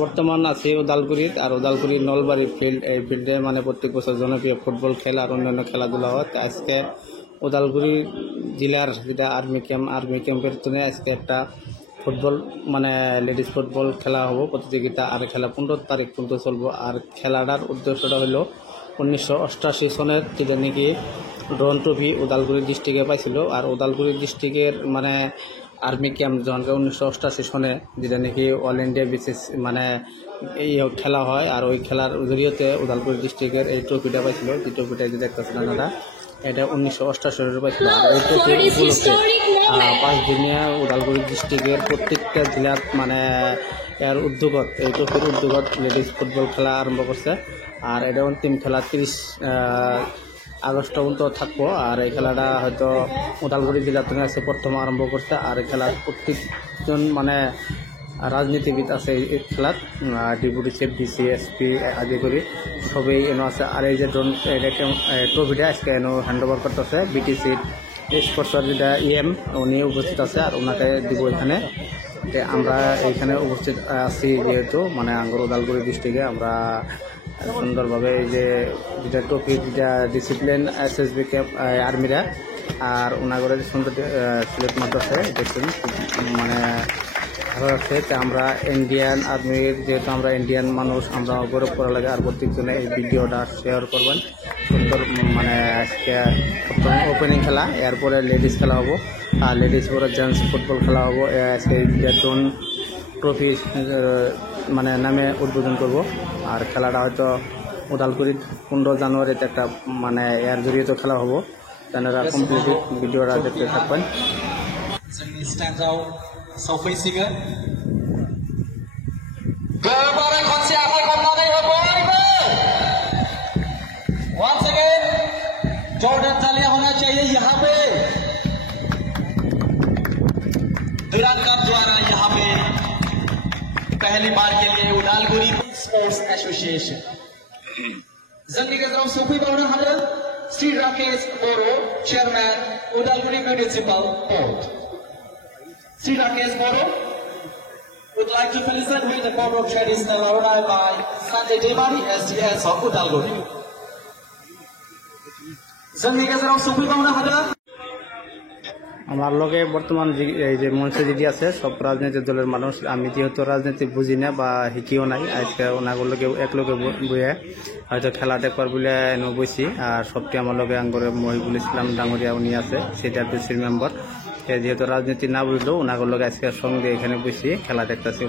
বর্তমান আছি উদালগুড়িত আর উদালগুড়ির নলবাড়ি ফিল্ড এই ফিল্ডে মানে প্রত্যেক বছর জনপ্রিয় ফুটবল খেলা আর অন্যান্য খেলাধুলা হয়। আজকে উদালগুড়ি জেলার যেটা আর্মি ক্যাম্পের জন্য আজকে একটা ফুটবল মানে লেডিস ফুটবল খেলা হবো প্রতিযোগিতা। আর খেলা 15 তারিখ পর্যন্ত চলবো। আর খেলাটার উদ্দেশ্যটা হলো 1988 সনের যেটা নাকি ড্রোন ট্রফি উদালগুড়ি ডিস্ট্রিক্টে পাইছিল। আর উদালগুড়ি ডিস্ট্রিক্টের মানে আর্মি ক্যাম্প যখন 1988 সনে যেটা নাকি অল ইন্ডিয়া বেসিস মানে এই খেলা হয়। আর ওই খেলার জড়িয়েতে উদালগুড়ি ডিস্ট্রিক্টের এই ট্রফিটা পাইছিল। যে ট্রফিটা যে দেখতেছিলেন আপনারা, এটা 1988 পাইছিল। আর এই ট্রফি উপলক্ষে 5 দিনিয়া উদালগুড়ি ডিস্ট্রিক্টের প্রত্যেকটা জেলার মানে এর উদ্যোগত এই ট্রফির উদ্যোগত লেডিস ফুটবল খেলা আরম্ভ করছে। আর এটা অন্তিম খেলা 30 আগস্ট পর্যন্ত থাকবো। আর এই খেলাটা হয়তো উদালগুড়ি জেলার থেকে আছে প্রথম আরম্ভ করছে। আর এই খেলার প্রত্যেকজন মানে রাজনীতিবিদ আছে এই খেলার, ডিপুটি চিফ ডিসি এসপি আদি করে সবই এনে আছে। আর এই যে ট্রফিটা আজকে এনে হ্যান্ড ওভার করতেছে বিটিসির স্পোর্টসের যেটা উনি উপস্থিত আছে। আর ওনাকে দিব এখানে। আমরা এইখানে উপস্থিত আছি যেহেতু মানে আঙ্গুর উদালগুড়ি ডিস্ট্রিক্টে আমরা সুন্দরভাবে এই যে যেটা ট্রফি যেটা ডিসিপ্লিন এসএসবি ক্যাম্প আর্মিরা আর ওনাগরে সুন্দর সিলেক্ট মারতেছে দেখুন মানে ভালো লাগছে। আমরা ইন্ডিয়ান আর্মির যেহেতু আমরা ইন্ডিয়ান মানুষ আমরা গৌরব করা লাগে। আর প্রত্যেকজনে এই ভিডিওটা শেয়ার করবেন। সুন্দর মানে আজকে ওপেনিং খেলা, এরপরে লেডিস খেলা হবো। আর লেডিস পরে জেন্টস ফুটবল খেলা হবো। আজকে ড্রোন ট্রফি মানে নামে উদ্বোধন করব। আর খেলাটা হয়তো উদালগুড়ির 15 জানুয়ারিতে একটা মানে এর জড়িয়ে খেলা হবো। আপনারা কমপ্লিট ভিডিওটা দেখতে থাকবেন। जॉर्डन तालियां होना चाहिए यहाँ पे। दुरान कप द्वारा यहाँ पे पहली बार के लिए उदालगुड़ी स्पोर्ट्स एसोसिएशन जंगी के तरफ सुफी बावड़ा हजर Shri Rakesh Boro chairman Udalguri municipal board. Shri Rakesh Boro would like to felicitate with the board of traditional arrived by Sanjay Devani SDS of Udalguri. আমার লগে বর্তমান এই যে মঞ্চে দিদি আছে সব রাজনৈতিক দলের মানুষ। আমি যেহেতু রাজনীতি বুঝি না বা শিখিও নাই, আজকে ওনাগুলোকে একলোকে বইয়ে হয়তো খেলা দেখবার বলে এনে বইছি। আর সবটি আমার লগে আঙ্গরে মহিবুল ইসলাম ডাঙ্গরিয়া উনি আছে সিটারপিসির মেম্বার। যেহেতু রাজনীতি না বুঝলেও ওনাগুলোকে আজকে সঙ্গে এখানে বসি খেলা দেখতেছি।